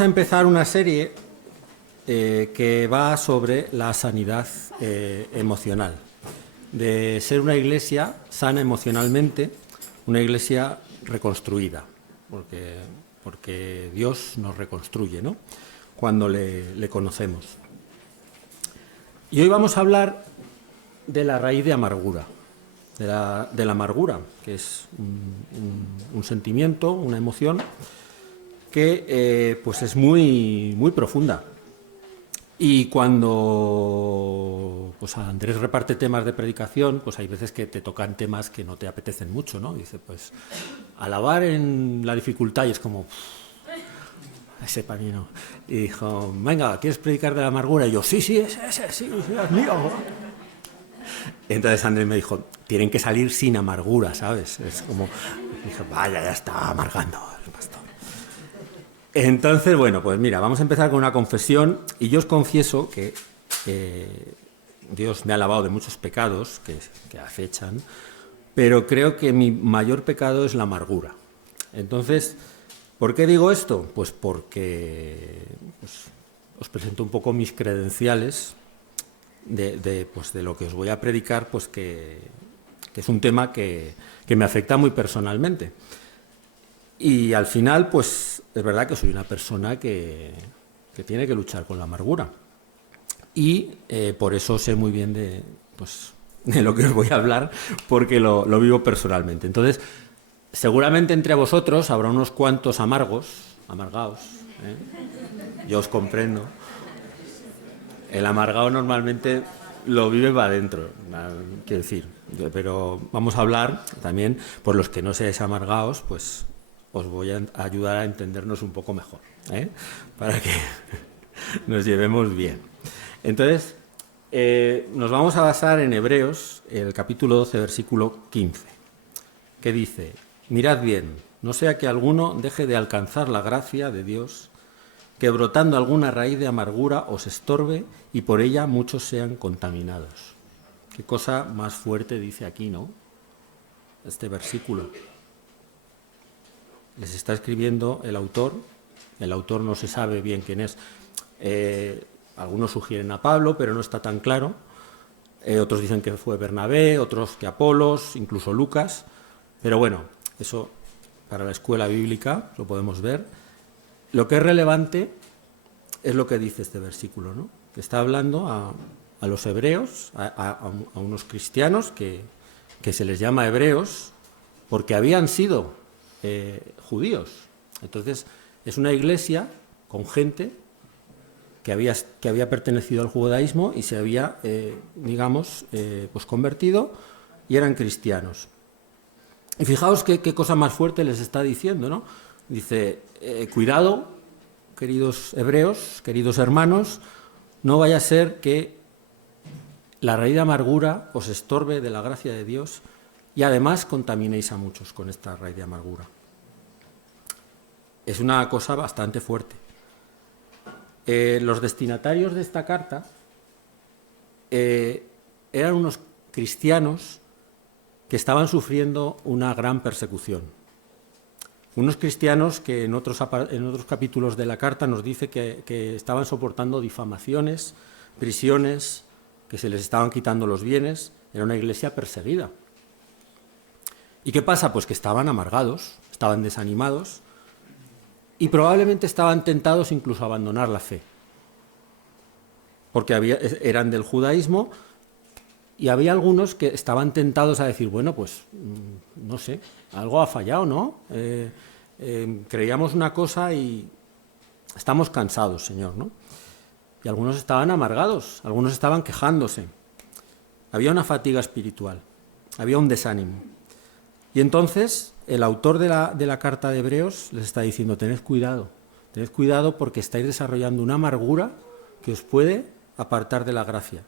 vamos a empezar una serie que va sobre la sanidad emocional, de ser una iglesia sana emocionalmente, una iglesia reconstruida, porque Dios nos reconstruye, ¿no?, cuando le conocemos. Y hoy vamos a hablar de la raíz de amargura, de la amargura, que es un sentimiento, una emoción que pues es muy, muy profunda. Y cuando pues Andrés reparte temas de predicación, pues hay veces que te tocan temas que no te apetecen mucho, ¿no? Dice, pues, alabar en la dificultad, y es como, ese panino. Y dijo, venga, ¿quieres predicar de la amargura? Y yo, sí, ese, sí, es mío. Entonces Andrés me dijo, tienen que salir sin amargura, ¿sabes? Es como, dije, vaya, ya está amargando el pastor. Entonces, bueno, pues mira, vamos a empezar con una confesión, y yo os confieso que Dios me ha lavado de muchos pecados que acechan, pero creo que mi mayor pecado es la amargura. Entonces, ¿por qué digo esto? Pues porque os presento un poco mis credenciales de lo que os voy a predicar, pues que es un tema que me afecta muy personalmente. Y al final, pues es verdad que soy una persona que tiene que luchar con la amargura. Y por eso sé muy bien de lo que os voy a hablar, porque lo vivo personalmente. Entonces, seguramente entre vosotros habrá unos cuantos amargaos, ¿eh? Yo os comprendo. El amargado normalmente lo vive para adentro, quiero decir. Pero vamos a hablar también, por los que no seáis amargaos, pues os voy a ayudar a entendernos un poco mejor, ¿eh?, para que nos llevemos bien. Entonces, nos vamos a basar en Hebreos, el capítulo 12, versículo 15, que dice, mirad bien, no sea que alguno deje de alcanzar la gracia de Dios, que brotando alguna raíz de amargura os estorbe y por ella muchos sean contaminados. Qué cosa más fuerte dice aquí, ¿no?, este versículo. Les está escribiendo el autor no se sabe bien quién es. Algunos sugieren a Pablo, pero no está tan claro. Otros dicen que fue Bernabé, otros que Apolos, incluso Lucas. Pero bueno, eso para la escuela bíblica lo podemos ver. Lo que es relevante es lo que dice este versículo, ¿no?, que está hablando a los hebreos, a unos cristianos que se les llama hebreos porque habían sido judíos. Entonces, es una iglesia con gente que había pertenecido al judaísmo y se había, pues convertido, y eran cristianos. Y fijaos qué cosa más fuerte les está diciendo, ¿no? Dice, cuidado, queridos hebreos, queridos hermanos, no vaya a ser que la raíz de amargura os estorbe de la gracia de Dios y además contaminéis a muchos con esta raíz de amargura. Es una cosa bastante fuerte. Los destinatarios de esta carta eran unos cristianos que estaban sufriendo una gran persecución. Unos cristianos que en otros capítulos de la carta nos dice que estaban soportando difamaciones, prisiones, que se les estaban quitando los bienes. Era una iglesia perseguida. ¿Y qué pasa? Pues que estaban amargados, estaban desanimados y probablemente estaban tentados incluso a abandonar la fe. Porque eran del judaísmo y había algunos que estaban tentados a decir, bueno, pues no sé, algo ha fallado, ¿no? Creíamos una cosa y estamos cansados, Señor, ¿no? Y algunos estaban amargados, algunos estaban quejándose. Había una fatiga espiritual, había un desánimo. Y entonces el autor de la carta de Hebreos les está diciendo, tened cuidado porque estáis desarrollando una amargura que os puede apartar de la gracia.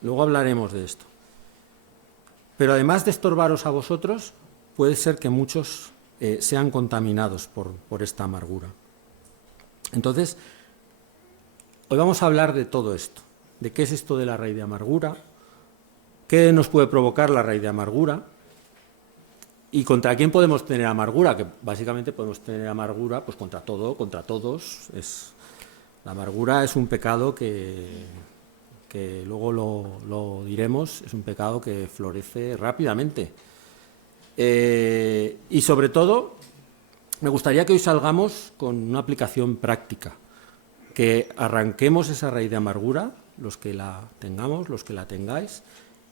Luego hablaremos de esto. Pero además de estorbaros a vosotros, puede ser que muchos sean contaminados por esta amargura. Entonces, hoy vamos a hablar de todo esto, de qué es esto de la raíz de amargura, qué nos puede provocar la raíz de amargura, ¿Y contra quién podemos tener amargura? Que básicamente podemos tener amargura pues contra todo, contra todos. La amargura es un pecado que luego lo diremos, es un pecado que florece rápidamente. Y sobre todo, me gustaría que hoy salgamos con una aplicación práctica, que arranquemos esa raíz de amargura, los que la tengamos, los que la tengáis,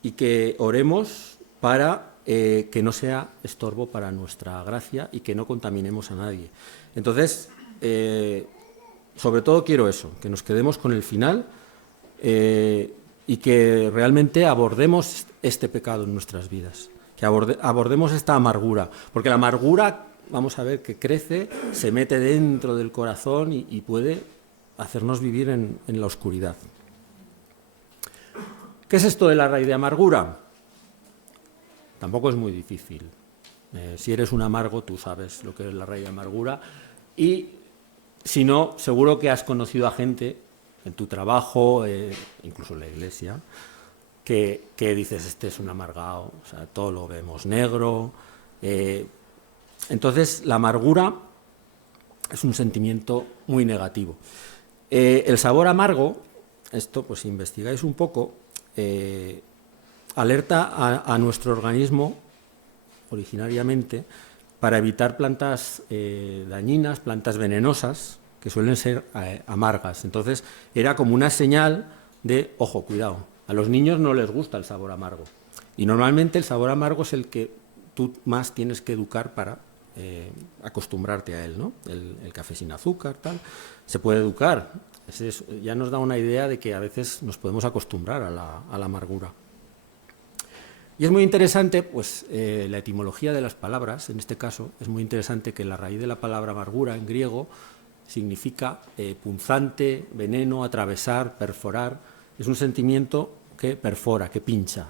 y que oremos para que no sea estorbo para nuestra gracia y que no contaminemos a nadie. Entonces, sobre todo quiero eso, que nos quedemos con el final y que realmente abordemos este pecado en nuestras vidas, que abordemos esta amargura, porque la amargura, vamos a ver, que crece, se mete dentro del corazón y puede hacernos vivir en la oscuridad. ¿Qué es esto de la raíz de amargura? Tampoco es muy difícil. Si eres un amargo, tú sabes lo que es la raíz de amargura. Y si no, seguro que has conocido a gente en tu trabajo, incluso en la iglesia, que dices, este es un amargado, o sea, todo lo vemos negro. Entonces, la amargura es un sentimiento muy negativo. El sabor amargo, esto pues si investigáis un poco, alerta a nuestro organismo originariamente para evitar plantas dañinas, plantas venenosas, que suelen ser amargas. Entonces era como una señal de, ojo, cuidado, a los niños no les gusta el sabor amargo. Y normalmente el sabor amargo es el que tú más tienes que educar para acostumbrarte a él, ¿no? El café sin azúcar, tal, se puede educar. Ya nos da una idea de que a veces nos podemos acostumbrar a la amargura. Y es muy interesante, pues, la etimología de las palabras, en este caso, es muy interesante que la raíz de la palabra amargura en griego significa punzante, veneno, atravesar, perforar. Es un sentimiento que perfora, que pincha.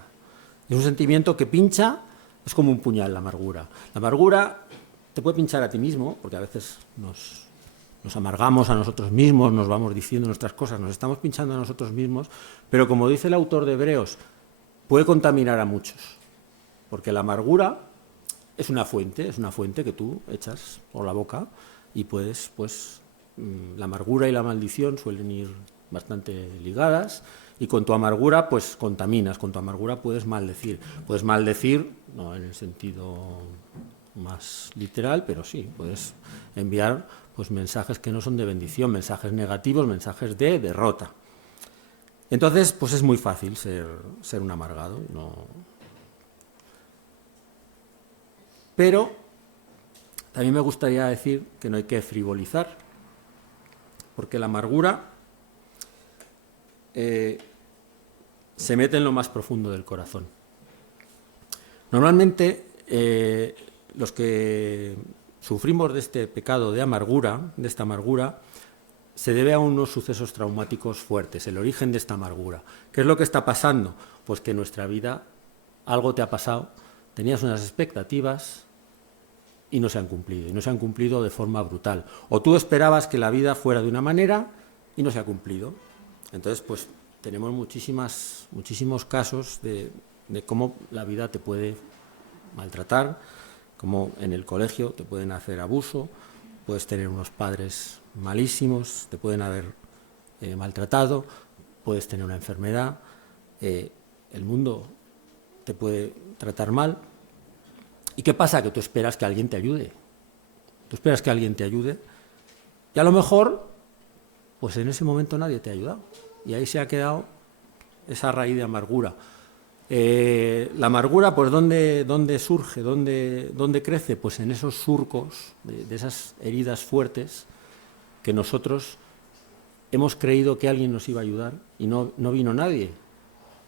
Es un sentimiento que pincha, es como un puñal la amargura. La amargura te puede pinchar a ti mismo, porque a veces nos amargamos a nosotros mismos, nos vamos diciendo nuestras cosas, nos estamos pinchando a nosotros mismos, pero como dice el autor de Hebreos, puede contaminar a muchos, porque la amargura es una fuente que tú echas por la boca y puedes, pues, la amargura y la maldición suelen ir bastante ligadas y con tu amargura, pues, contaminas, con tu amargura puedes maldecir, no en el sentido más literal, pero sí, puedes enviar pues mensajes que no son de bendición, mensajes negativos, mensajes de derrota. Entonces, pues es muy fácil ser un amargado. ¿No? Pero también me gustaría decir que no hay que frivolizar, porque la amargura se mete en lo más profundo del corazón. Normalmente, los que sufrimos de este pecado de amargura, de esta amargura, se debe a unos sucesos traumáticos fuertes, el origen de esta amargura. ¿Qué es lo que está pasando? Pues que en nuestra vida algo te ha pasado, tenías unas expectativas y no se han cumplido, y no se han cumplido de forma brutal. O tú esperabas que la vida fuera de una manera y no se ha cumplido. Entonces, pues tenemos muchísimos casos de cómo la vida te puede maltratar, cómo en el colegio te pueden hacer abuso, puedes tener unos padres malísimos, te pueden haber maltratado, puedes tener una enfermedad, el mundo te puede tratar mal. ¿Y qué pasa? Que tú esperas que alguien te ayude. Tú esperas que alguien te ayude y a lo mejor, pues en ese momento nadie te ha ayudado. Y ahí se ha quedado esa raíz de amargura. La amargura, pues ¿dónde surge? ¿Dónde crece? Pues en esos surcos, de esas heridas fuertes que nosotros hemos creído que alguien nos iba a ayudar y no vino nadie.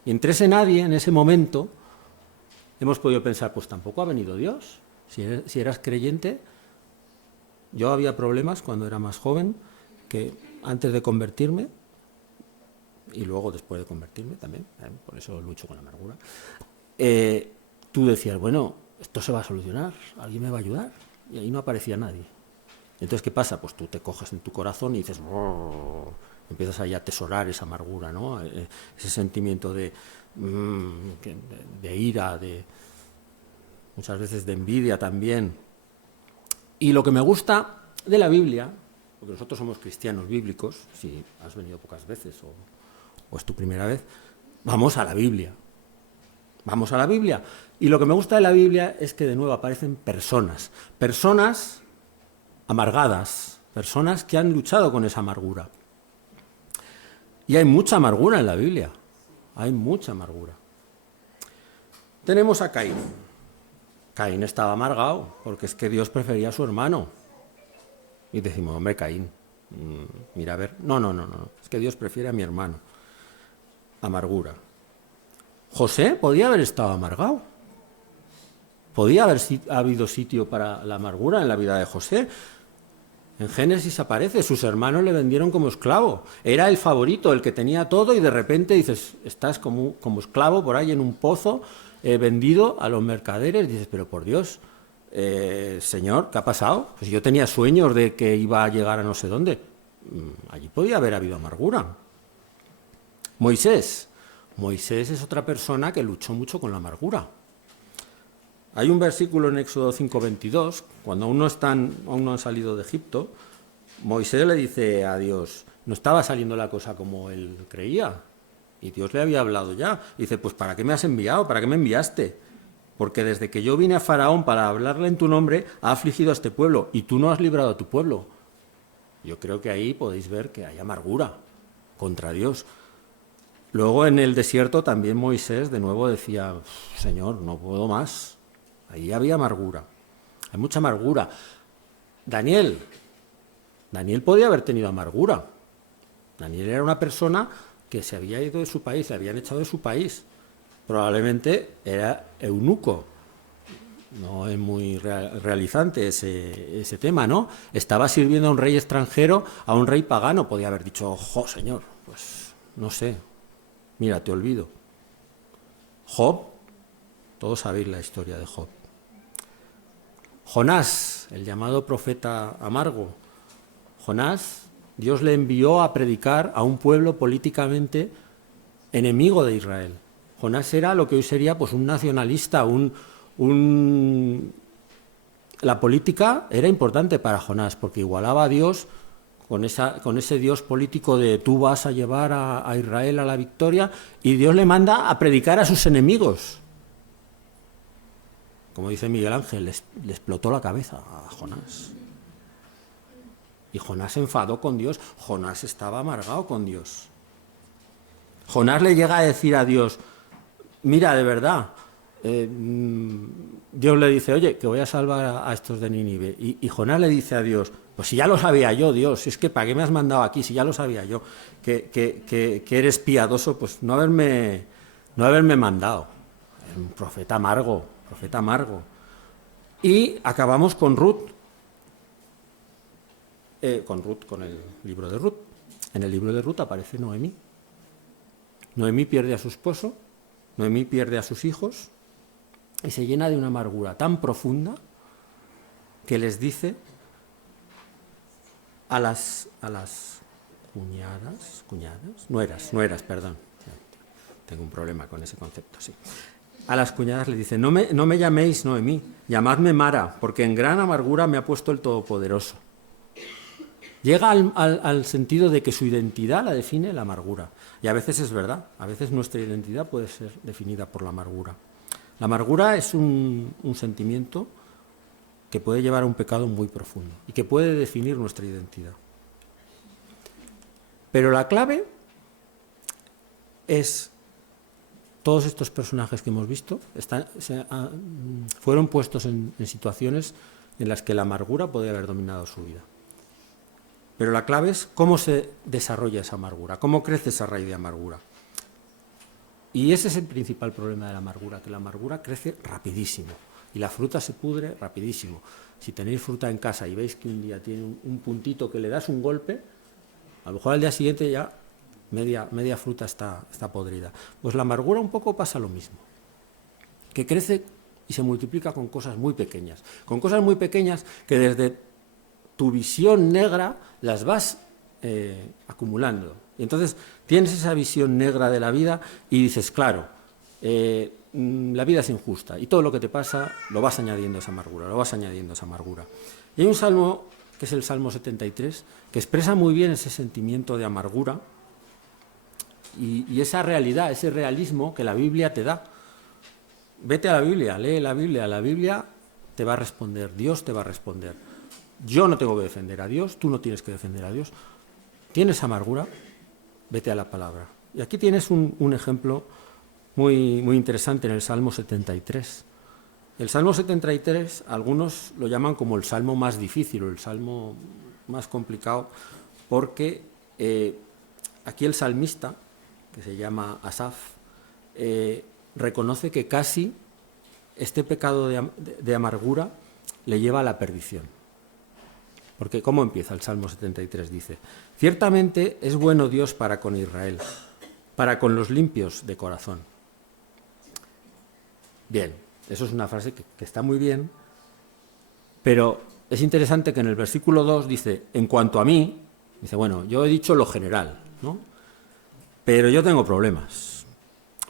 Y entre ese nadie, en ese momento, hemos podido pensar, pues tampoco ha venido Dios. Si eras creyente, yo había problemas cuando era más joven, que antes de convertirme, y luego después de convertirme también, por eso lucho con la amargura, tú decías, bueno, esto se va a solucionar, alguien me va a ayudar, y ahí no aparecía nadie. Entonces, ¿qué pasa? Pues tú te coges en tu corazón y dices, empiezas ahí a atesorar esa amargura, ¿no? Ese sentimiento de ira, muchas veces de envidia también. Y lo que me gusta de la Biblia, porque nosotros somos cristianos bíblicos, si has venido pocas veces o es tu primera vez, vamos a la Biblia. Vamos a la Biblia. Y lo que me gusta de la Biblia es que de nuevo aparecen personas amargadas, personas que han luchado con esa amargura. Y hay mucha amargura en la Biblia, hay mucha amargura. Tenemos a Caín. Caín estaba amargado, porque es que Dios prefería a su hermano. Y decimos, hombre, Caín, mira a ver, no, es que Dios prefiere a mi hermano. Amargura. José podía haber estado amargado. Podía haber habido sitio para la amargura en la vida de José. En Génesis aparece, sus hermanos le vendieron como esclavo. Era el favorito, el que tenía todo, y de repente dices, estás como esclavo por ahí en un pozo, vendido a los mercaderes. Dices, pero por Dios, Señor, ¿qué ha pasado? Pues yo tenía sueños de que iba a llegar a no sé dónde. Allí podía haber habido amargura. Moisés es otra persona que luchó mucho con la amargura. Hay un versículo en Éxodo 5:22, cuando aún no han salido de Egipto, Moisés le dice a Dios, no estaba saliendo la cosa como él creía, y Dios le había hablado ya. Dice, pues ¿para qué me has enviado? ¿Para qué me enviaste? Porque desde que yo vine a Faraón para hablarle en tu nombre, ha afligido a este pueblo, y tú no has librado a tu pueblo. Yo creo que ahí podéis ver que hay amargura contra Dios. Luego en el desierto también Moisés de nuevo decía, Señor, no puedo más. Ahí había amargura, hay mucha amargura. Daniel podía haber tenido amargura. Daniel era una persona que se había ido de su país, le habían echado de su país. Probablemente era eunuco. No es muy realizante ese tema, ¿no? Estaba sirviendo a un rey extranjero, a un rey pagano. Podía haber dicho, Señor, pues no sé, mira, te olvido. Job, todos sabéis la historia de Job. Jonás, el llamado profeta amargo. Jonás, Dios le envió a predicar a un pueblo políticamente enemigo de Israel. Jonás era lo que hoy sería pues un nacionalista, La política era importante para Jonás, porque igualaba a Dios con ese Dios político de tú vas a llevar a Israel a la victoria, y Dios le manda a predicar a sus enemigos. Como dice Miguel Ángel, le explotó la cabeza a Jonás. Y Jonás se enfadó con Dios, Jonás estaba amargado con Dios. Jonás le llega a decir a Dios, mira, de verdad, Dios le dice, oye, que voy a salvar a estos de Nínive. Y Jonás le dice a Dios, pues si ya lo sabía yo, Dios, es que ¿para qué me has mandado aquí? Si ya lo sabía yo, que eres piadoso, pues no haberme mandado. Un profeta amargo. Y acabamos con Ruth. Con el libro de Ruth. En el libro de Ruth aparece Noemí. Noemí pierde a su esposo, Noemí pierde a sus hijos, y se llena de una amargura tan profunda que les dice a las nueras, perdón. Tengo un problema con ese concepto, sí. A las cuñadas le dice, no me llaméis Noemí, llamadme Mara, porque en gran amargura me ha puesto el Todopoderoso. Llega al sentido de que su identidad la define la amargura. Y a veces es verdad, a veces nuestra identidad puede ser definida por la amargura. La amargura es un sentimiento que puede llevar a un pecado muy profundo y que puede definir nuestra identidad. Pero la clave es, todos estos personajes que hemos visto fueron puestos en situaciones en las que la amargura podía haber dominado su vida. Pero la clave es cómo se desarrolla esa amargura, cómo crece esa raíz de amargura. Y ese es el principal problema de la amargura, que la amargura crece rapidísimo y la fruta se pudre rapidísimo. Si tenéis fruta en casa y veis que un día tiene un puntito que le das un golpe, a lo mejor al día siguiente ya media fruta está podrida. Pues la amargura un poco pasa lo mismo, que crece y se multiplica con cosas muy pequeñas que desde tu visión negra las vas acumulando. Y entonces tienes esa visión negra de la vida y dices, claro, la vida es injusta y todo lo que te pasa lo vas añadiendo a esa amargura, lo vas añadiendo a esa amargura. Y hay un salmo, que es el Salmo 73, que expresa muy bien ese sentimiento de amargura y esa realidad, ese realismo que la Biblia te da. Vete a la Biblia, lee la Biblia te va a responder, Dios te va a responder. Yo no tengo que defender a Dios, tú no tienes que defender a Dios. ¿Tienes amargura? Vete a la palabra. Y aquí tienes un ejemplo muy, muy interesante en el Salmo 73. El Salmo 73, algunos lo llaman como el salmo más difícil o el salmo más complicado, porque aquí el salmista, que se llama Asaf, reconoce que casi este pecado de amargura le lleva a la perdición. Porque ¿cómo empieza el Salmo 73? Dice: ciertamente es bueno Dios para con Israel, para con los limpios de corazón. Bien, eso es una frase que está muy bien, pero es interesante que en el versículo 2 dice: en cuanto a mí, dice, bueno, yo he dicho lo general, ¿no? Pero yo tengo problemas,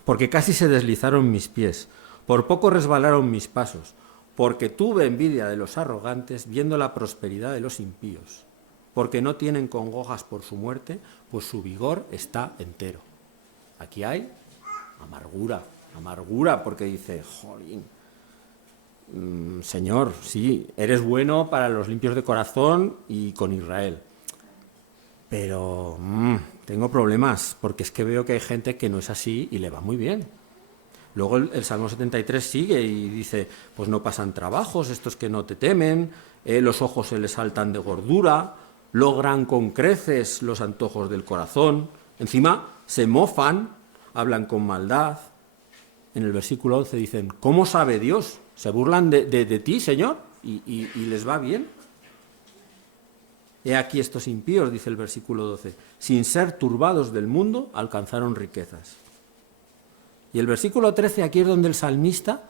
porque casi se deslizaron mis pies, por poco resbalaron mis pasos, porque tuve envidia de los arrogantes, viendo la prosperidad de los impíos, porque no tienen congojas por su muerte, pues su vigor está entero. Aquí hay amargura, porque dice, jolín, Señor, sí, eres bueno para los limpios de corazón y con Israel, pero tengo problemas, porque es que veo que hay gente que no es así y le va muy bien. Luego el Salmo 73 sigue y dice, pues no pasan trabajos, estos que no te temen, los ojos se les saltan de gordura, logran con creces los antojos del corazón, encima se mofan, hablan con maldad. En el versículo 11 dicen, ¿cómo sabe Dios? ¿Se burlan de ti, Señor? ¿Y les va bien? He aquí estos impíos, dice el versículo 12, sin ser turbados del mundo, alcanzaron riquezas. Y el versículo 13, aquí es donde el salmista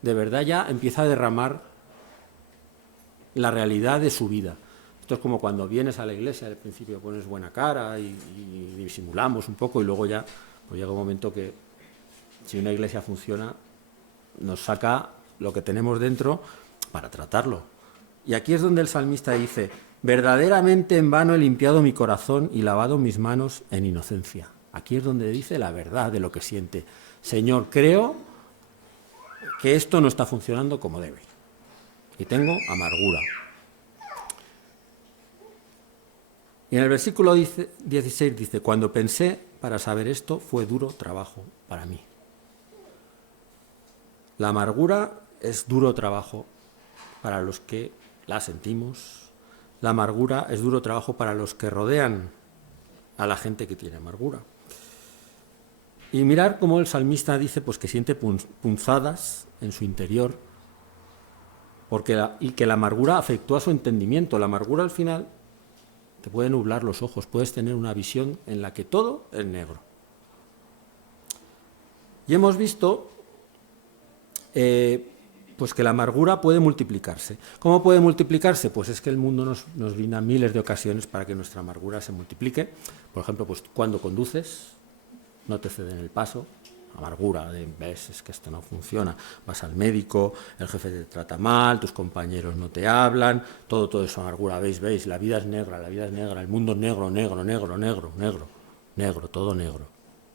de verdad ya empieza a derramar la realidad de su vida. Esto es como cuando vienes a la iglesia, al principio pones buena cara y disimulamos un poco y luego ya pues llega un momento que si una iglesia funciona nos saca lo que tenemos dentro para tratarlo. Y aquí es donde el salmista dice, verdaderamente en vano he limpiado mi corazón y lavado mis manos en inocencia. Aquí es donde dice la verdad de lo que siente. Señor, creo que esto no está funcionando como debe y tengo amargura. Y en el versículo 16 dice, cuando pensé para saber esto, fue duro trabajo para mí. La amargura es duro trabajo para los que la sentimos. La amargura es duro trabajo para los que rodean a la gente que tiene amargura. Y mirar cómo el salmista dice pues, que siente punzadas en su interior y que la amargura afectó a su entendimiento. La amargura al final te puede nublar los ojos, puedes tener una visión en la que todo es negro. Y hemos visto pues que la amargura puede multiplicarse. ¿Cómo puede multiplicarse? Pues es que el mundo nos brinda miles de ocasiones para que nuestra amargura se multiplique. Por ejemplo, pues cuando conduces, no te ceden el paso, amargura, ves, es que esto no funciona, vas al médico, el jefe te trata mal, tus compañeros no te hablan, todo eso, amargura, veis, la vida es negra, el mundo es negro,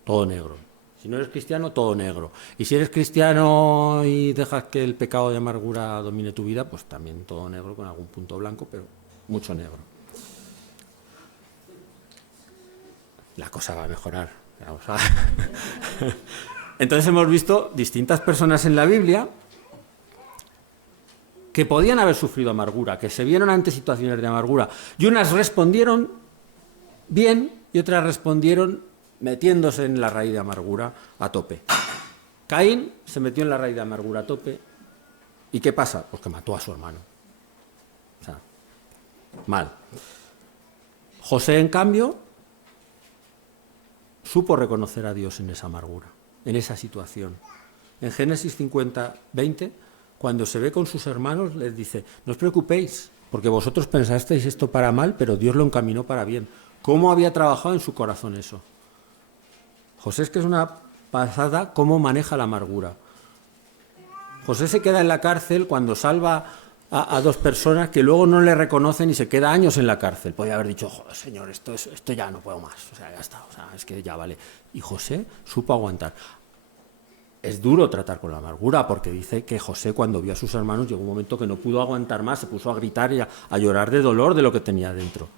todo negro. Si no eres cristiano, todo negro. Y si eres cristiano y dejas que el pecado de amargura domine tu vida, pues también todo negro con algún punto blanco, pero mucho negro. La cosa va a mejorar. Entonces hemos visto distintas personas en la Biblia que podían haber sufrido amargura, que se vieron ante situaciones de amargura, y unas respondieron bien y otras respondieron metiéndose en la raíz de amargura a tope. Caín se metió en la raíz de amargura a tope, ¿y qué pasa? Pues que mató a su hermano. O sea, mal. José, en cambio, supo reconocer a Dios en esa amargura, en esa situación. En Génesis 50, 20, cuando se ve con sus hermanos, les dice, no os preocupéis, porque vosotros pensasteis esto para mal, pero Dios lo encaminó para bien. ¿Cómo había trabajado en su corazón eso? José es que es una pasada cómo maneja la amargura. José se queda en la cárcel cuando salva a dos personas que luego no le reconocen y se queda años en la cárcel. Podría haber dicho, joder, señor, esto ya no puedo más, o sea, ya está, o sea, es que ya vale. Y José supo aguantar. Es duro tratar con la amargura, porque dice que José, cuando vio a sus hermanos, llegó un momento que no pudo aguantar más, se puso a gritar y a llorar de dolor de lo que tenía dentro.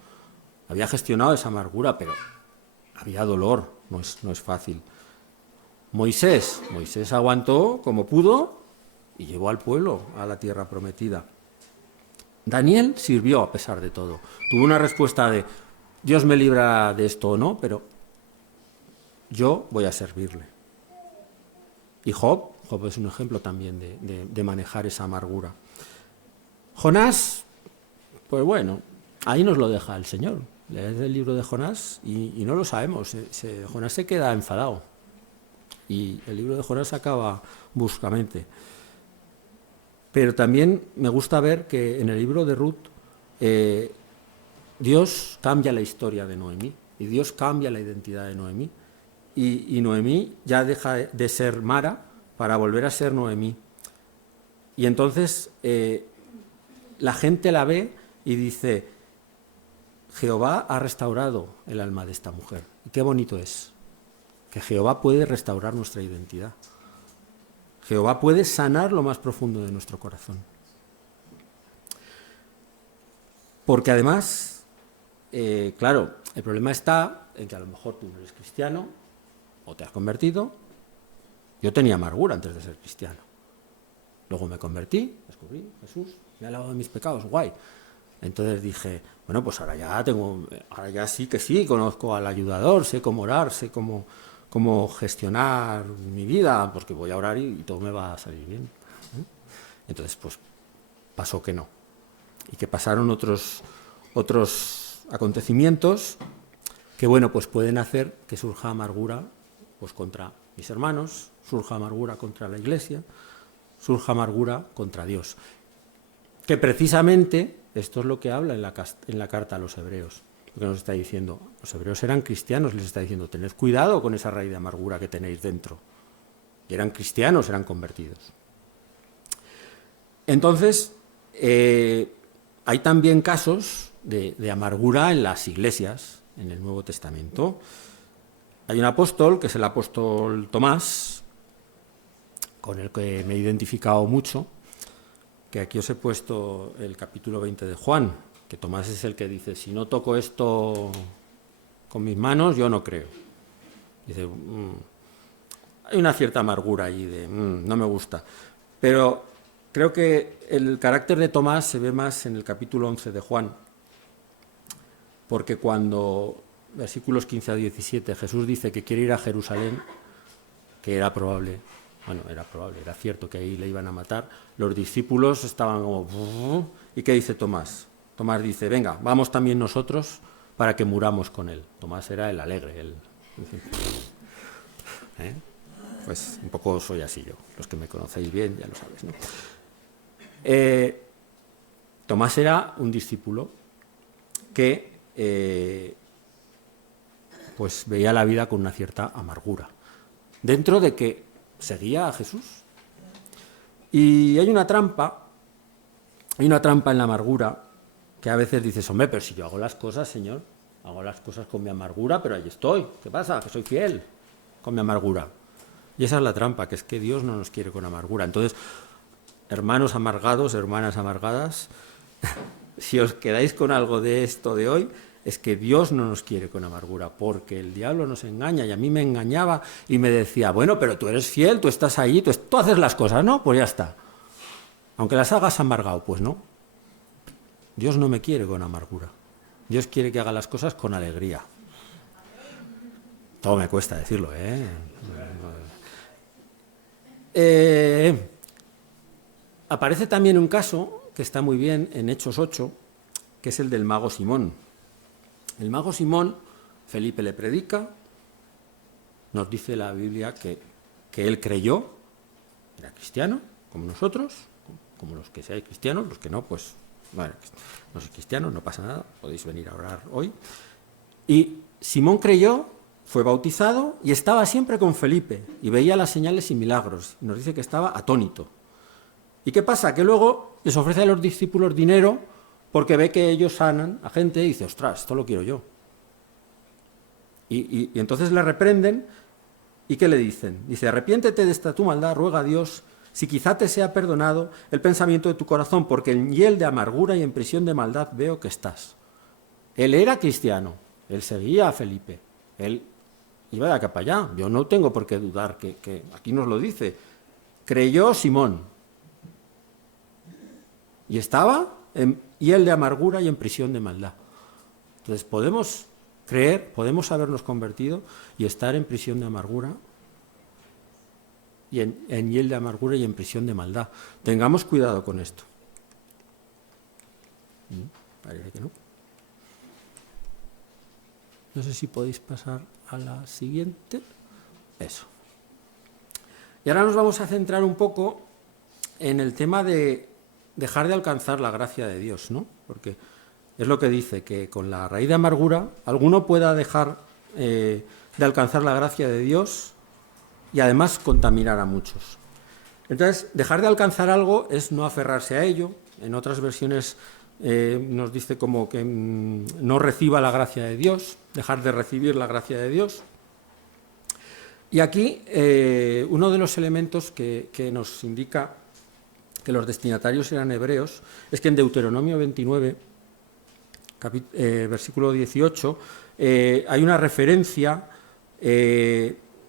Había gestionado esa amargura, pero había dolor, no es fácil. Moisés aguantó como pudo y llevó al pueblo a la tierra prometida. Daniel sirvió a pesar de todo. Tuvo una respuesta de, Dios me libra de esto o no, pero yo voy a servirle. Y Job es un ejemplo también de manejar esa amargura. Jonás, pues bueno, ahí nos lo deja el Señor. Lees el libro de Jonás y no lo sabemos. Jonás se queda enfadado. Y el libro de Jonás acaba bruscamente. Pero también me gusta ver que en el libro de Ruth Dios cambia la historia de Noemí y Dios cambia la identidad de Noemí. Y Noemí ya deja de ser Mara para volver a ser Noemí. Y entonces la gente la ve y dice, Jehová ha restaurado el alma de esta mujer. Y qué bonito es, que Jehová puede restaurar nuestra identidad. Jehová puede sanar lo más profundo de nuestro corazón. Porque además, claro, el problema está en que a lo mejor tú no eres cristiano o te has convertido. Yo tenía amargura antes de ser cristiano. Luego me convertí, descubrí, Jesús me ha lavado de mis pecados, guay. Entonces dije, bueno, pues ahora ya sí que sí, conozco al ayudador, sé cómo orar, sé cómo gestionar mi vida, porque voy a orar y todo me va a salir bien. Entonces, pues, pasó que no. Y que pasaron otros acontecimientos que, bueno, pues pueden hacer que surja amargura pues contra mis hermanos, surja amargura contra la Iglesia, surja amargura contra Dios. Que precisamente esto es lo que habla en la carta a los hebreos. Porque nos está diciendo, los hebreos eran cristianos, les está diciendo, tened cuidado con esa raíz de amargura que tenéis dentro. Y eran cristianos, eran convertidos. Entonces, hay también casos de amargura en las iglesias, en el Nuevo Testamento. Hay un apóstol, que es el apóstol Tomás, con el que me he identificado mucho, que aquí os he puesto el capítulo 20 de Juan, que Tomás es el que dice, si no toco esto con mis manos, yo no creo. Dice, hay una cierta amargura ahí de, no me gusta. Pero creo que el carácter de Tomás se ve más en el capítulo 11 de Juan, porque cuando, versículos 15 a 17, Jesús dice que quiere ir a Jerusalén, que era cierto que ahí le iban a matar, los discípulos estaban como, ¿y qué dice Tomás? Tomás dice, venga, vamos también nosotros para que muramos con él. Tomás era el alegre, Pues un poco soy así yo, los que me conocéis bien ya lo sabéis, ¿no? Tomás era un discípulo que pues veía la vida con una cierta amargura, dentro de que seguía a Jesús. Y hay una trampa en la amargura, que a veces dices, hombre, pero si yo hago las cosas, Señor, hago las cosas con mi amargura, pero ahí estoy, ¿qué pasa? Que soy fiel con mi amargura. Y esa es la trampa, que es que Dios no nos quiere con amargura. Entonces, hermanos amargados, hermanas amargadas, si os quedáis con algo de esto de hoy, es que Dios no nos quiere con amargura, porque el diablo nos engaña, y a mí me engañaba y me decía, bueno, pero tú eres fiel, tú estás ahí, tú haces las cosas, ¿no? Pues ya está. Aunque las hagas amargado, pues no. Dios no me quiere con amargura. Dios quiere que haga las cosas con alegría. Todo me cuesta decirlo, Aparece también un caso que está muy bien en Hechos 8, que es el del mago Simón. El mago Simón, Felipe le predica, nos dice la Biblia que él creyó, era cristiano, como nosotros, como los que seáis cristianos, los que no, pues, bueno, no sois cristianos, no pasa nada, podéis venir a orar hoy. Y Simón creyó fue bautizado y estaba siempre con Felipe y veía las señales y milagros. Nos dice que estaba atónito. ¿Y qué pasa? Que luego les ofrece a los discípulos dinero porque ve que ellos sanan a gente y dice, ostras, esto lo quiero yo. Y entonces le reprenden y ¿qué le dicen? Dice, arrepiéntete de esta tu maldad, ruega a Dios, si quizá te sea perdonado el pensamiento de tu corazón, porque en hiel de amargura y en prisión de maldad veo que estás. Él era cristiano, él seguía a Felipe, él iba de acá para allá. Yo no tengo por qué dudar que aquí nos lo dice. Creyó Simón. Y estaba en hiel de amargura y en prisión de maldad. Entonces podemos creer, podemos habernos convertido y estar en prisión de amargura y en hiel de amargura y en prisión de maldad. Tengamos cuidado con esto. Parece que no. No sé si podéis pasar a la siguiente. Eso. Y ahora nos vamos a centrar un poco en el tema de dejar de alcanzar la gracia de Dios, ¿no? Porque es lo que dice, que con la raíz de amargura alguno pueda dejar de alcanzar la gracia de Dios y además contaminar a muchos. Entonces, dejar de alcanzar algo es no aferrarse a ello. En otras versiones nos dice como que no reciba la gracia de Dios, dejar de recibir la gracia de Dios. Y aquí uno de los elementos que nos indica que los destinatarios eran hebreos es que en Deuteronomio 29, versículo 18, hay una referencia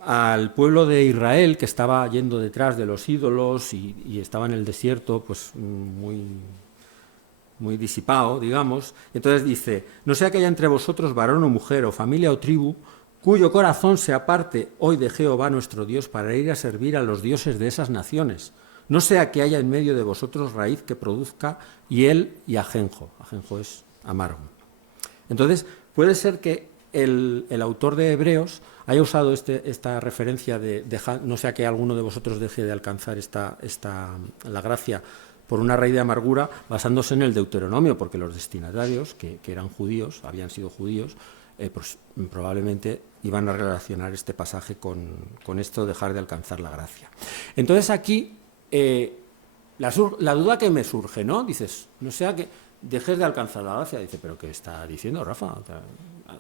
al pueblo de Israel que estaba yendo detrás de los ídolos y estaba en el desierto pues muy disipado, digamos. Entonces dice, no sea que haya entre vosotros varón o mujer o familia o tribu cuyo corazón se aparte hoy de Jehová nuestro Dios para ir a servir a los dioses de esas naciones. No sea que haya en medio de vosotros raíz que produzca hiel y ajenjo. Ajenjo es amargo. Entonces, puede ser que el autor de Hebreos haya usado esta referencia de no sea que alguno de vosotros deje de alcanzar la gracia por una raíz de amargura, basándose en el Deuteronomio, porque los destinatarios, que eran judíos, habían sido judíos, pues probablemente iban a relacionar este pasaje con esto de dejar de alcanzar la gracia. Entonces aquí la duda que me surge, ¿no? Dices, no sea que dejes de alcanzar la gracia. Dice, ¿pero qué está diciendo, Rafa?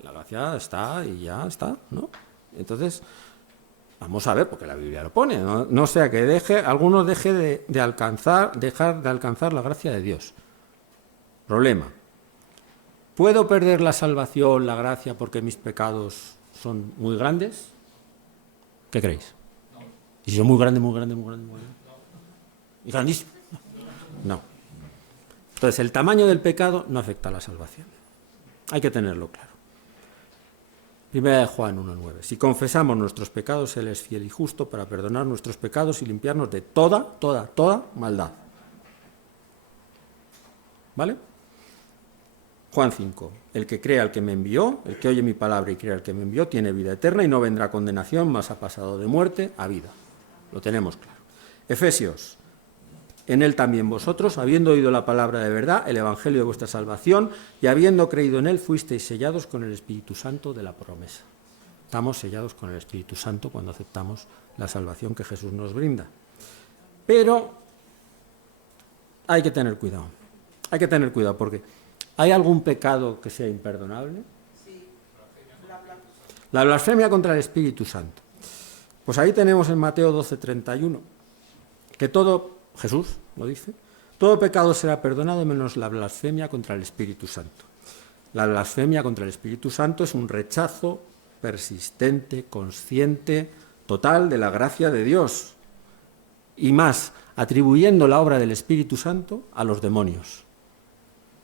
La gracia está y ya está, ¿no? Entonces, vamos a ver, porque la Biblia lo pone, no sea que alguno deje dejar de alcanzar la gracia de Dios. Problema. ¿Puedo perder la salvación, la gracia, porque mis pecados son muy grandes? ¿Qué creéis? ¿Y si son muy grandes, muy grandes, muy grandes, muy grandes? ¿Y grandísimos? No. Entonces, el tamaño del pecado no afecta a la salvación. Hay que tenerlo claro. Primera de Juan 1:9. Si confesamos nuestros pecados, Él es fiel y justo para perdonar nuestros pecados y limpiarnos de toda maldad. ¿Vale? Juan 5. El que crea al que me envió, el que oye mi palabra y crea al que me envió, tiene vida eterna y no vendrá a condenación, mas ha pasado de muerte a vida. Lo tenemos claro. Efesios. En él también vosotros, habiendo oído la palabra de verdad, el evangelio de vuestra salvación, y habiendo creído en él, fuisteis sellados con el Espíritu Santo de la promesa. Estamos sellados con el Espíritu Santo cuando aceptamos la salvación que Jesús nos brinda. Pero hay que tener cuidado. Hay que tener cuidado porque ¿hay algún pecado que sea imperdonable? Sí, la blasfemia contra el Espíritu Santo. Pues ahí tenemos en Mateo 12:31 que Jesús lo dice, todo pecado será perdonado menos la blasfemia contra el Espíritu Santo. La blasfemia contra el Espíritu Santo es un rechazo persistente, consciente, total de la gracia de Dios. Y más, atribuyendo la obra del Espíritu Santo a los demonios.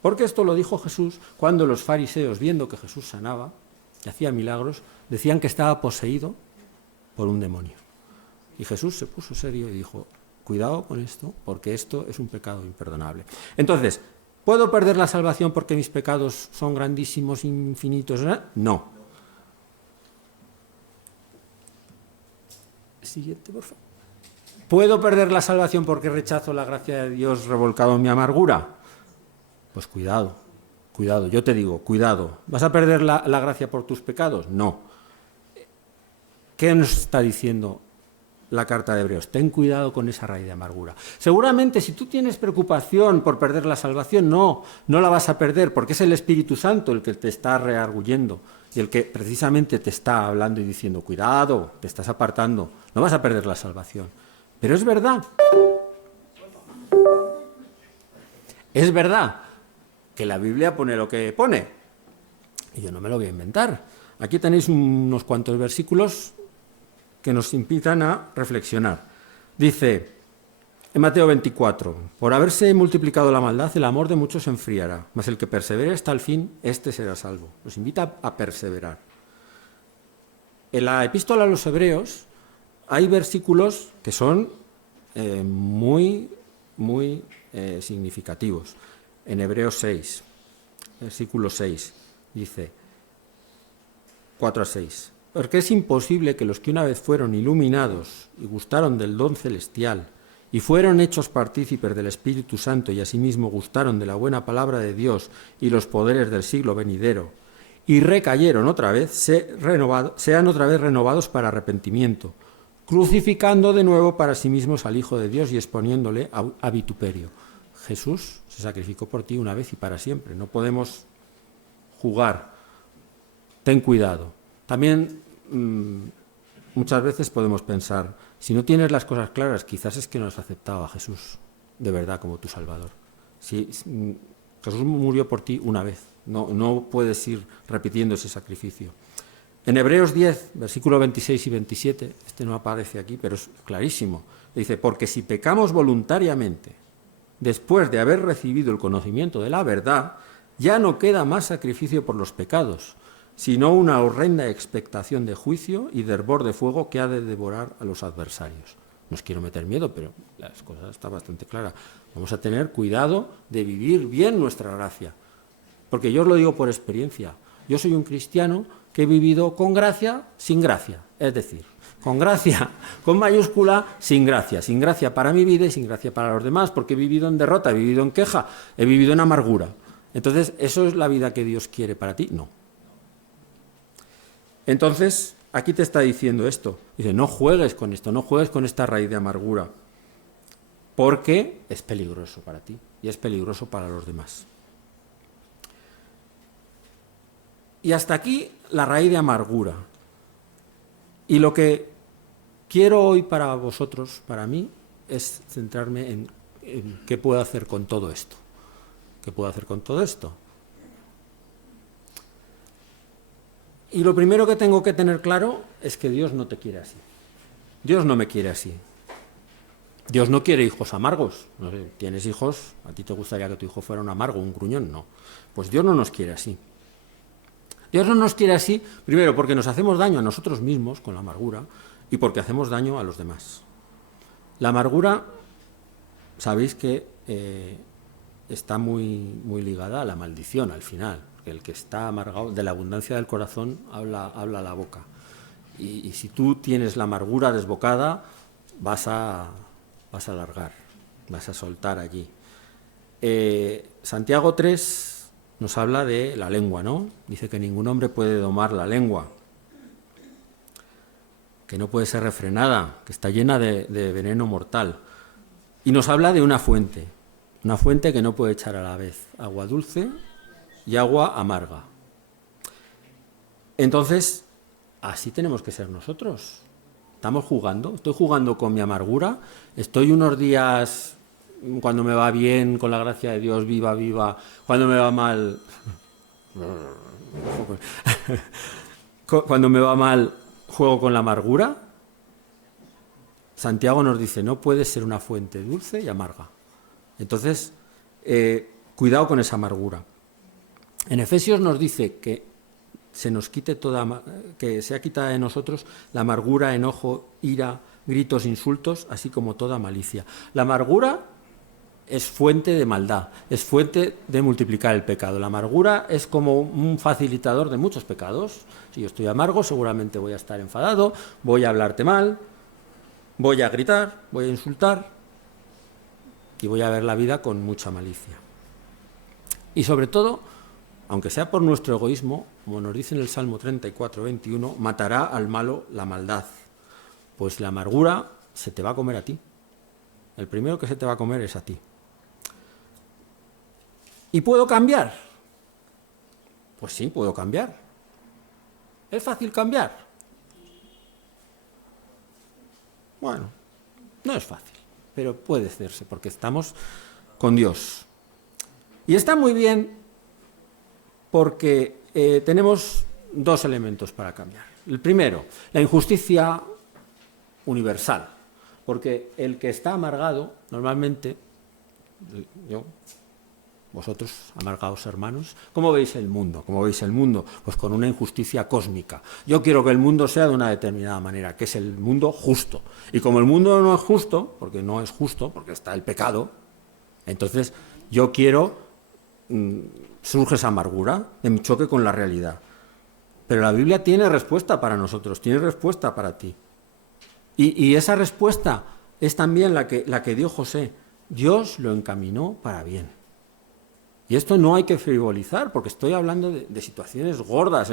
Porque esto lo dijo Jesús cuando los fariseos, viendo que Jesús sanaba y hacía milagros, decían que estaba poseído por un demonio. Y Jesús se puso serio y dijo, cuidado con esto, porque esto es un pecado imperdonable. Entonces, ¿puedo perder la salvación porque mis pecados son grandísimos, infinitos? No. Siguiente, por favor. ¿Puedo perder la salvación porque rechazo la gracia de Dios revolcado en mi amargura? Pues cuidado, yo te digo, cuidado. ¿Vas a perder la gracia por tus pecados? No. ¿qué nos está diciendo la carta de Hebreos? Ten cuidado con esa raíz de amargura. Seguramente si tú tienes preocupación por perder la salvación, no la vas a perder, porque es el Espíritu Santo el que te está rearguyendo y el que precisamente te está hablando y diciendo, cuidado, te estás apartando, no vas a perder la salvación. Pero es verdad que la Biblia pone lo que pone, y yo no me lo voy a inventar. Aquí tenéis unos cuantos versículos que nos invitan a reflexionar. Dice en Mateo 24, por haberse multiplicado la maldad, el amor de muchos se enfriará, mas el que persevere hasta el fin, éste será salvo. Nos invita a perseverar. En la epístola a los Hebreos hay versículos que son muy significativos. En Hebreos 6, versículo 6, dice 4-6. Porque es imposible que los que una vez fueron iluminados y gustaron del don celestial y fueron hechos partícipes del Espíritu Santo y asimismo gustaron de la buena palabra de Dios y los poderes del siglo venidero y recayeron otra vez, sean otra vez renovados para arrepentimiento, crucificando de nuevo para sí mismos al Hijo de Dios y exponiéndole a vituperio. Jesús se sacrificó por ti una vez y para siempre. No podemos jugar. Ten cuidado. También muchas veces podemos pensar, si no tienes las cosas claras, quizás es que no has aceptado a Jesús de verdad como tu Salvador. Jesús murió por ti una vez, no puedes ir repitiendo ese sacrificio. En Hebreos 10, versículos 26 y 27, este no aparece aquí, pero es clarísimo, dice, porque si pecamos voluntariamente, después de haber recibido el conocimiento de la verdad, ya no queda más sacrificio por los pecados, sino una horrenda expectación de juicio y de hervor de fuego que ha de devorar a los adversarios. No os quiero meter miedo, pero las cosas están bastante claras. Vamos a tener cuidado de vivir bien nuestra gracia, porque yo os lo digo por experiencia. Yo soy un cristiano que he vivido con gracia, sin gracia, es decir, con gracia, con mayúscula, sin gracia para mi vida y sin gracia para los demás, porque he vivido en derrota, he vivido en queja, he vivido en amargura. Entonces, ¿eso es la vida que Dios quiere para ti? No. Entonces, aquí te está diciendo esto. Dice, no juegues con esto, no juegues con esta raíz de amargura, porque es peligroso para ti y es peligroso para los demás. Y hasta aquí la raíz de amargura. Y lo que quiero hoy para vosotros, para mí, es centrarme en qué puedo hacer con todo esto. ¿Qué puedo hacer con todo esto? Y lo primero que tengo que tener claro es que Dios no te quiere así. Dios no me quiere así. Dios no quiere hijos amargos. No sé, ¿tienes hijos? ¿A ti te gustaría que tu hijo fuera un amargo, un gruñón? No. Pues Dios no nos quiere así. Dios no nos quiere así, primero, porque nos hacemos daño a nosotros mismos con la amargura y porque hacemos daño a los demás. La amargura, sabéis que está muy ligada a la maldición al final. El que está amargado, de la abundancia del corazón habla la boca. Y si tú tienes la amargura desbocada, vas a largar, vas a soltar allí. Santiago 3 nos habla de la lengua, ¿no? Dice que ningún hombre puede domar la lengua, que no puede ser refrenada, que está llena de veneno mortal. Y nos habla de una fuente que no puede echar a la vez agua dulce y agua amarga. Entonces, así tenemos que ser nosotros. Estamos jugando, estoy jugando con mi amargura, estoy unos días, cuando me va bien, con la gracia de Dios, viva, cuando me va mal, cuando me va mal, juego con la amargura. Santiago nos dice, no puede ser una fuente dulce y amarga. Entonces, cuidado con esa amargura. En Efesios nos dice que se nos quite que sea quitada de nosotros la amargura, enojo, ira, gritos, insultos, así como toda malicia. La amargura es fuente de maldad, es fuente de multiplicar el pecado. La amargura es como un facilitador de muchos pecados. Si yo estoy amargo, seguramente voy a estar enfadado, voy a hablarte mal, voy a gritar, voy a insultar y voy a ver la vida con mucha malicia. Y sobre todo, aunque sea por nuestro egoísmo, como nos dice en el Salmo 34, 21, matará al malo la maldad. Pues la amargura se te va a comer a ti. El primero que se te va a comer es a ti. ¿Y puedo cambiar? Pues sí, puedo cambiar. ¿Es fácil cambiar? Bueno, no es fácil, pero puede hacerse porque estamos con Dios. Y está muy bien porque tenemos dos elementos para cambiar. El primero, la injusticia universal, porque el que está amargado, normalmente, yo, vosotros, amargados hermanos, ¿cómo veis el mundo? ¿Cómo veis el mundo? Pues con una injusticia cósmica. Yo quiero que el mundo sea de una determinada manera, que es el mundo justo. Y como el mundo no es justo, porque está el pecado, entonces yo quiero, surge esa amargura, de choque con la realidad. Pero la Biblia tiene respuesta para nosotros, tiene respuesta para ti. Y esa respuesta es también la que dio José. Dios lo encaminó para bien. Y esto no hay que frivolizar, porque estoy hablando de situaciones gordas.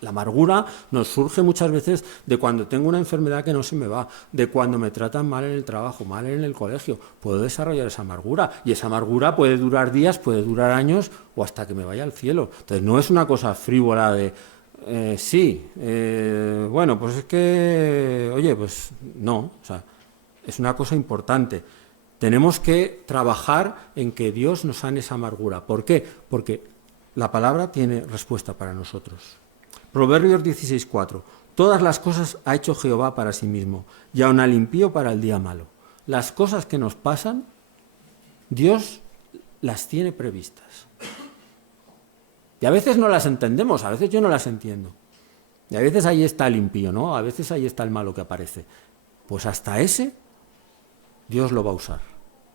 La amargura nos surge muchas veces de cuando tengo una enfermedad que no se me va, de cuando me tratan mal en el trabajo, mal en el colegio. Puedo desarrollar esa amargura, y esa amargura puede durar días, puede durar años, o hasta que me vaya al cielo. Entonces no es una cosa frívola de... bueno, pues es que... Oye, pues no, o sea, es una cosa importante. Tenemos que trabajar en que Dios nos sane esa amargura. ¿Por qué? Porque la palabra tiene respuesta para nosotros. Proverbios 16:4. Todas las cosas ha hecho Jehová para sí mismo, y aun al impío para el día malo. Las cosas que nos pasan, Dios las tiene previstas. Y a veces no las entendemos, a veces yo no las entiendo. Y a veces ahí está el impío, ¿no? A veces ahí está el malo que aparece. Pues hasta ese Dios lo va a usar.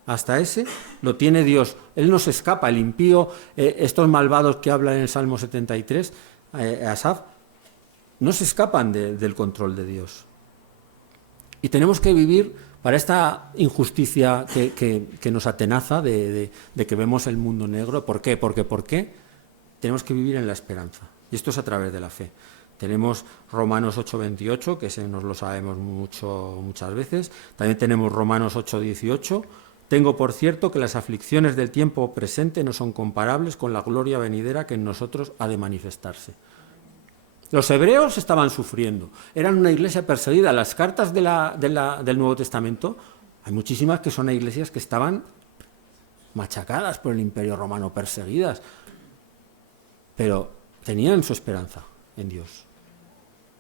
Hasta ese lo tiene Dios. Él no se escapa. El impío, estos malvados que hablan en el Salmo 73, Asaf, no se escapan del control de Dios. Y tenemos que vivir para esta injusticia que nos atenaza de que vemos el mundo negro. ¿Por qué? ¿Por qué? Tenemos que vivir en la esperanza. Y esto es a través de la fe. Tenemos Romanos 8:28, que ese nos lo sabemos muchas veces. También tenemos Romanos 8:18. Tengo por cierto que las aflicciones del tiempo presente no son comparables con la gloria venidera que en nosotros ha de manifestarse. Los hebreos estaban sufriendo, eran una iglesia perseguida. Las cartas del Nuevo Testamento, hay muchísimas que son iglesias que estaban machacadas por el Imperio Romano, perseguidas, pero tenían su esperanza en Dios.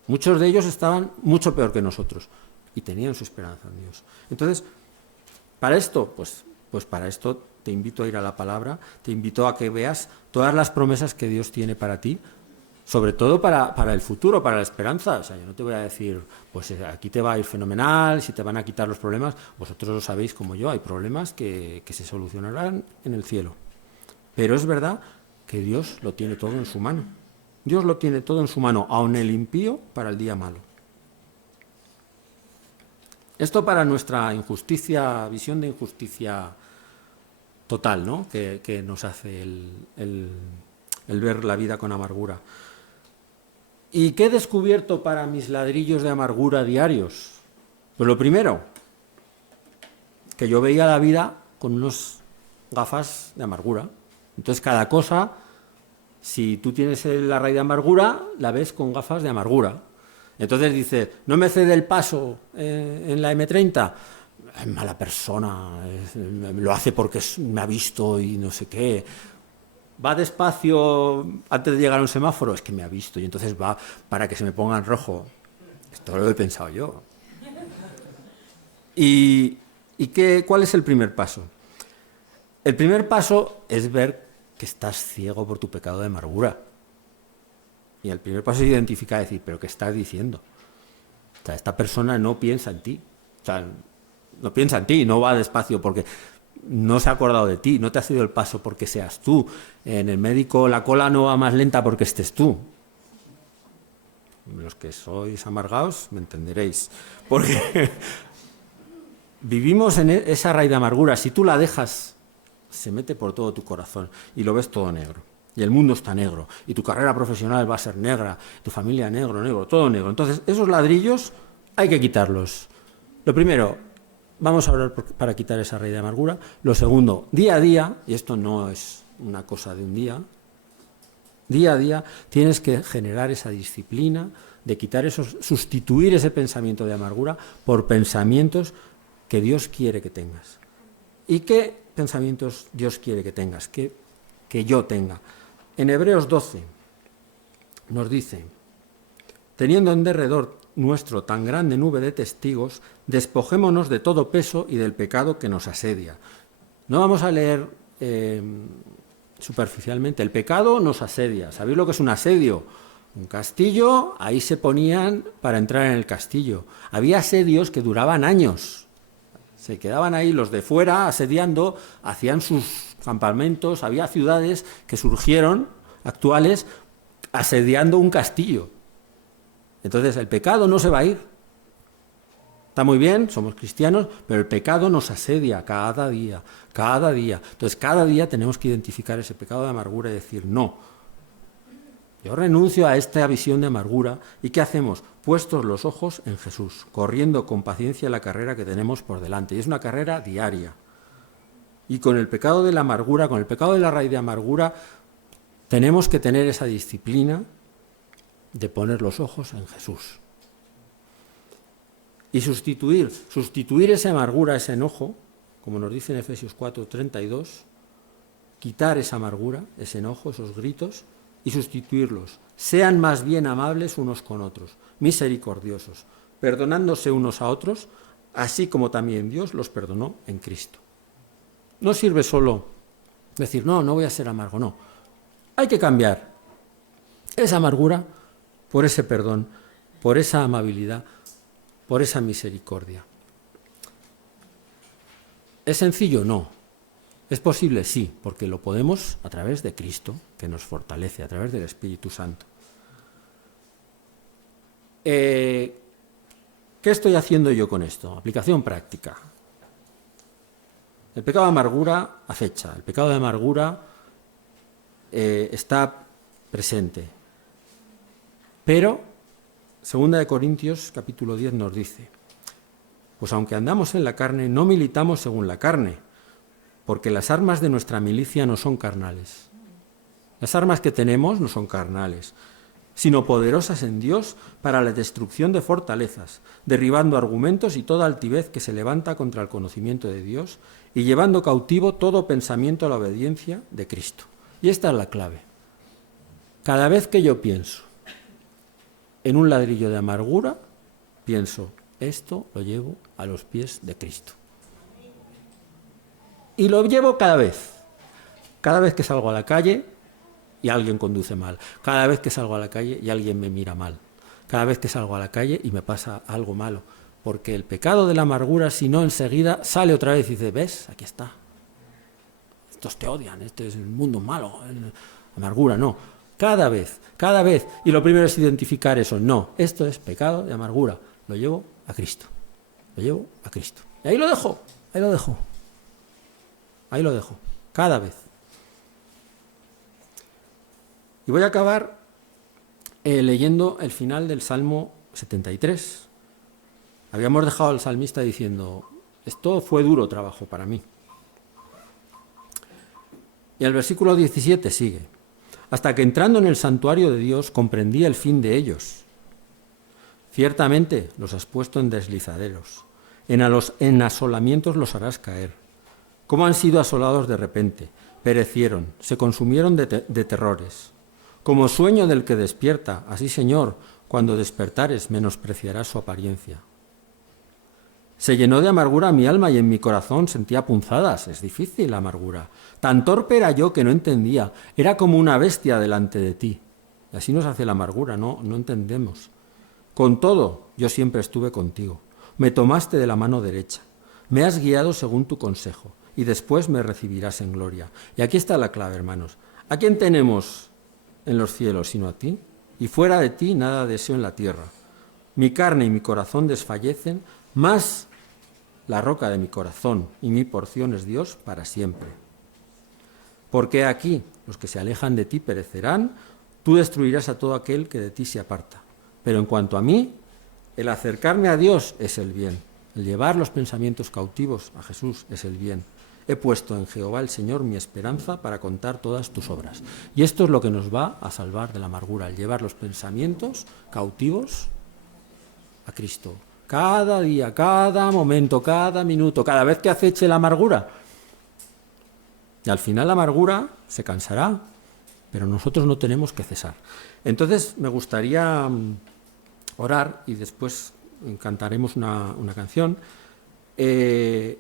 Muchos de ellos estaban mucho peor que nosotros y tenían su esperanza en Dios. Entonces, para esto, pues para esto te invito a ir a la palabra, te invito a que veas todas las promesas que Dios tiene para ti, sobre todo para el futuro, para la esperanza. O sea, yo no te voy a decir, pues aquí te va a ir fenomenal, si te van a quitar los problemas. Vosotros lo sabéis como yo, hay problemas que se solucionarán en el cielo. Pero es verdad que Dios lo tiene todo en su mano. Dios lo tiene todo en su mano, aun el impío para el día malo. Esto para nuestra injusticia, visión de injusticia total, ¿no? que nos hace el ver la vida con amargura. ¿Y qué he descubierto para mis ladrillos de amargura diarios? Pues lo primero, que yo veía la vida con unas gafas de amargura. Entonces cada cosa, si tú tienes la raíz de amargura, la ves con gafas de amargura. Entonces dice, no me cede el paso en la M30, es mala persona, lo hace porque me ha visto y no sé qué. Va despacio antes de llegar a un semáforo, es que me ha visto y entonces va para que se me ponga en rojo. Esto lo he pensado yo. ¿Y cuál es el primer paso? El primer paso es ver que estás ciego por tu pecado de amargura. Y el primer paso es identificar, decir, ¿pero qué estás diciendo? O sea, esta persona no piensa en ti. O sea, no piensa en ti, no va despacio porque no se ha acordado de ti, no te ha sido el paso porque seas tú. En el médico la cola no va más lenta porque estés tú. Los que sois amargados me entenderéis. Porque vivimos en esa raíz de amargura. Si tú la dejas, se mete por todo tu corazón y lo ves todo negro. y el mundo está negro, y tu carrera profesional va a ser negra, tu familia negro, todo negro. Entonces, esos ladrillos hay que quitarlos. Lo primero, vamos a orar para quitar esa raíz de amargura. Lo segundo, día a día, y esto no es una cosa de un día a día tienes que generar esa disciplina de quitar sustituir ese pensamiento de amargura por pensamientos que Dios quiere que tengas. ¿Y qué pensamientos Dios quiere que tengas? Que yo tenga. En Hebreos 12 nos dice: teniendo en derredor nuestro tan grande nube de testigos, despojémonos de todo peso y del pecado que nos asedia. No vamos a leer superficialmente. El pecado nos asedia. ¿Sabéis lo que es un asedio? Un castillo, ahí se ponían para entrar en el castillo. Había asedios que duraban años. Se quedaban ahí los de fuera asediando, hacían sus campamentos. Había ciudades que surgieron, actuales, asediando un castillo. Entonces el pecado no se va a ir. Está muy bien, somos cristianos, pero el pecado nos asedia cada día, cada día. Entonces cada día tenemos que identificar ese pecado de amargura y decir: no, yo renuncio a esta visión de amargura. ¿Y qué hacemos? Puestos los ojos en Jesús, corriendo con paciencia la carrera que tenemos por delante. Y es una carrera diaria. Y con el pecado de la amargura, con el pecado de la raíz de amargura, tenemos que tener esa disciplina de poner los ojos en Jesús. Y sustituir esa amargura, ese enojo, como nos dice en Efesios 4:32, quitar esa amargura, ese enojo, esos gritos, y sustituirlos. Sean más bien amables unos con otros, misericordiosos, perdonándose unos a otros, así como también Dios los perdonó en Cristo. No sirve solo decir: no voy a ser amargo, no. Hay que cambiar esa amargura por ese perdón, por esa amabilidad, por esa misericordia. ¿Es sencillo? No. ¿Es posible? Sí, porque lo podemos a través de Cristo, que nos fortalece, a través del Espíritu Santo. ¿Qué estoy haciendo yo con esto? Aplicación práctica. El pecado de amargura acecha, el pecado de amargura está presente. Pero 2 Corintios capítulo 10 nos dice: pues aunque andamos en la carne, no militamos según la carne, porque las armas de nuestra milicia no son carnales. Las armas que tenemos no son carnales, sino poderosas en Dios para la destrucción de fortalezas, derribando argumentos y toda altivez que se levanta contra el conocimiento de Dios y llevando cautivo todo pensamiento a la obediencia de Cristo. Y esta es la clave. Cada vez que yo pienso en un ladrillo de amargura, pienso: esto lo llevo a los pies de Cristo. Y lo llevo cada vez que salgo a la calle y alguien conduce mal, cada vez que salgo a la calle y alguien me mira mal, cada vez que salgo a la calle y me pasa algo malo, porque el pecado de la amargura, si no, enseguida sale otra vez y dice: ves, aquí está, estos te odian, este es el mundo malo, amargura. No, cada vez, y lo primero es identificar eso. No, esto es pecado de amargura, lo llevo a Cristo, y ahí lo dejo, cada vez. Y voy a acabar leyendo el final del Salmo 73. Habíamos dejado al salmista diciendo: esto fue duro trabajo para mí. Y el versículo 17 sigue: hasta que entrando en el santuario de Dios comprendí el fin de ellos. Ciertamente los has puesto en deslizaderos, en asolamientos los harás caer. Cómo han sido asolados de repente, perecieron, se consumieron de terrores. Como sueño del que despierta, así, Señor, cuando despertares menospreciarás su apariencia. Se llenó de amargura mi alma y en mi corazón sentía punzadas. Es difícil la amargura. Tan torpe era yo que no entendía. Era como una bestia delante de ti. Y así nos hace la amargura, no entendemos. Con todo, yo siempre estuve contigo. Me tomaste de la mano derecha. Me has guiado según tu consejo. Y después me recibirás en gloria. Y aquí está la clave, hermanos. ¿A quién tenemos en los cielos sino a ti? Y fuera de ti nada deseo en la tierra. Mi carne y mi corazón desfallecen, mas la roca de mi corazón y mi porción es Dios para siempre. Porque aquí Los que se alejan de ti perecerán, tú destruirás a todo aquel que de ti se aparta. Pero en cuanto a mí, el acercarme a Dios es el bien. El llevar los pensamientos cautivos a Jesús es el bien. He puesto en Jehová el Señor mi esperanza para contar todas tus obras. Y esto es lo que nos va a salvar de la amargura, el llevar los pensamientos cautivos a Cristo. Cada día, cada momento, cada minuto, cada vez que aceche la amargura. Y al final la amargura se cansará, pero nosotros no tenemos que cesar. Entonces me gustaría orar y después cantaremos una canción. Me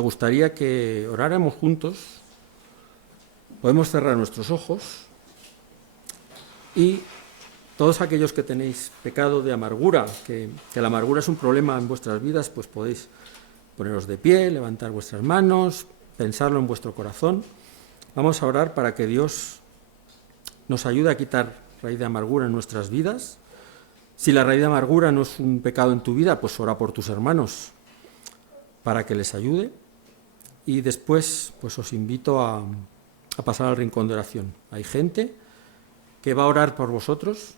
gustaría que oráramos juntos. Podemos cerrar nuestros ojos y todos aquellos que tenéis pecado de amargura, que la amargura es un problema en vuestras vidas, pues podéis poneros de pie, levantar vuestras manos, pensarlo en vuestro corazón. Vamos a orar para que Dios nos ayude a quitar raíz de amargura en nuestras vidas. Si la raíz de amargura no es un pecado en tu vida, pues ora por tus hermanos para que les ayude. Y después pues os invito a pasar al rincón de oración. Hay gente que va a orar por vosotros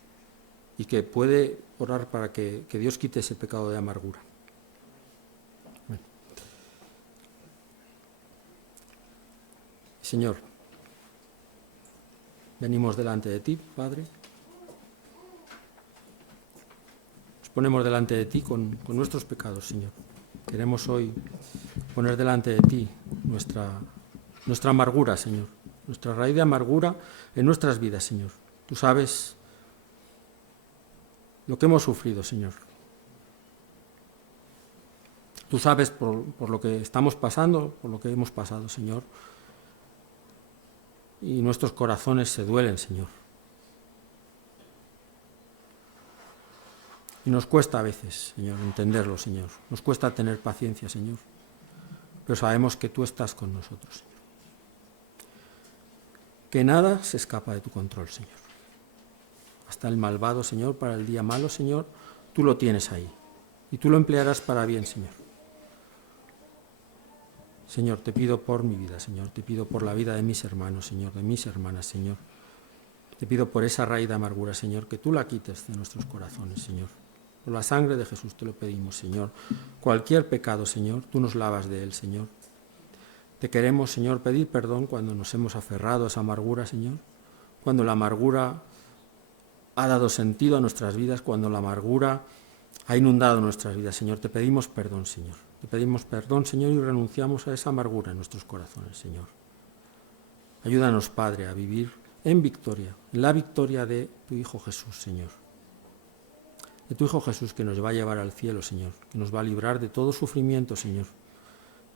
y que puede orar para que Dios quite ese pecado de amargura. Bueno. Señor, venimos delante de ti, Padre. Nos ponemos delante de ti con nuestros pecados, Señor. Queremos hoy poner delante de ti nuestra amargura, Señor, nuestra raíz de amargura en nuestras vidas, Señor. Tú sabes lo que hemos sufrido, Señor. Tú sabes por lo que estamos pasando, por lo que hemos pasado, Señor. Y nuestros corazones se duelen, Señor. Y nos cuesta a veces, Señor, entenderlo, Señor. Nos cuesta tener paciencia, Señor. Pero sabemos que tú estás con nosotros, Señor. Que nada se escapa de tu control, Señor. Hasta el malvado, Señor, para el día malo, Señor, tú lo tienes ahí. Y tú lo emplearás para bien, Señor. Señor, te pido por mi vida, Señor. Te pido por la vida de mis hermanos, Señor, de mis hermanas, Señor. Te pido por esa raíz de amargura, Señor, que tú la quites de nuestros corazones, Señor. Por la sangre de Jesús te lo pedimos, Señor. Cualquier pecado, Señor, tú nos lavas de él, Señor. Te queremos, Señor, pedir perdón cuando nos hemos aferrado a esa amargura, Señor. Cuando la amargura ha dado sentido a nuestras vidas, cuando la amargura ha inundado nuestras vidas, Señor. Te pedimos perdón, Señor. Te pedimos perdón, Señor, y renunciamos a esa amargura en nuestros corazones, Señor. Ayúdanos, Padre, a vivir en victoria, en la victoria de tu Hijo Jesús, Señor. De tu Hijo Jesús, que nos va a llevar al cielo, Señor, que nos va a librar de todo sufrimiento, Señor,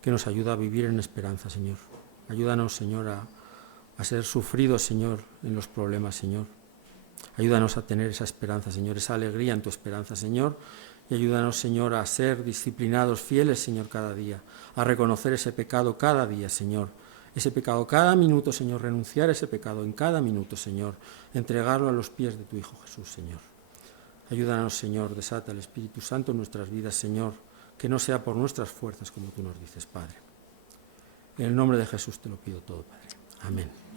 que nos ayuda a vivir en esperanza, Señor. Ayúdanos, Señor, a ser sufridos, Señor, en los problemas, Señor. Ayúdanos a tener esa esperanza, Señor, esa alegría en tu esperanza, Señor, y ayúdanos, Señor, a ser disciplinados, fieles, Señor, cada día, a reconocer ese pecado cada día, Señor, ese pecado cada minuto, Señor, renunciar a ese pecado en cada minuto, Señor, entregarlo a los pies de tu Hijo Jesús, Señor. Ayúdanos, Señor, desata el Espíritu Santo en nuestras vidas, Señor, que no sea por nuestras fuerzas, como tú nos dices, Padre. En el nombre de Jesús te lo pido todo, Padre. Amén.